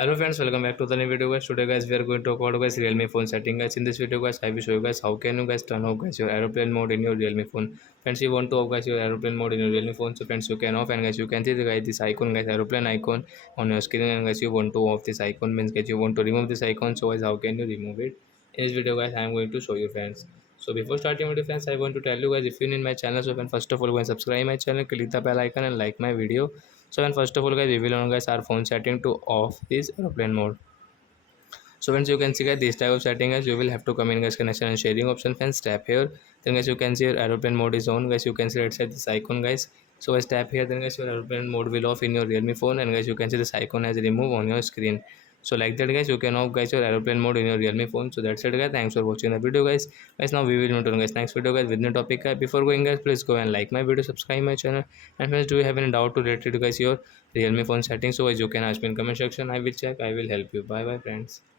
Hello friends, welcome back to the new video guys. Today guys we are going to talk about guys Realme phone setting guys. In this video guys I will show you guys how can you guys turn off guys your aeroplane mode in your Realme phone. Friends, you want to off guys your aeroplane mode in your Realme phone, so friends you can off, and guys you can see the guys this icon guys, aeroplane icon on your screen, and guys you want to off this icon means guys you want to remove this icon. So guys how can you remove it? In this video guys I am going to show you friends. So before starting video friends, I want to tell you guys, if you're in my channel, so friends, first of all go and subscribe my channel, click the bell icon and like my video. So and first of all guys we will on guys our phone setting to off this aeroplane mode. So once you can see guys this type of setting, guys you will have to come in guys connection and sharing option, friends tap here. Then guys you can see your aeroplane mode is on, guys you can see right side this icon guys. So guys tap here, then guys your aeroplane mode will off in your Realme phone, and guys you can see this icon has removed on your screen. So like that guys you can off guys your aeroplane mode in your Realme phone. So that's it guys, thanks for watching the video guys. Now we will move on guys next video guys with new topic guys. Before going guys, please go and like my video, subscribe my channel, and friends, do you have any doubt to related to guys your Realme phone settings, so guys you can ask me in comment section. I will check, I will help you. Bye bye friends.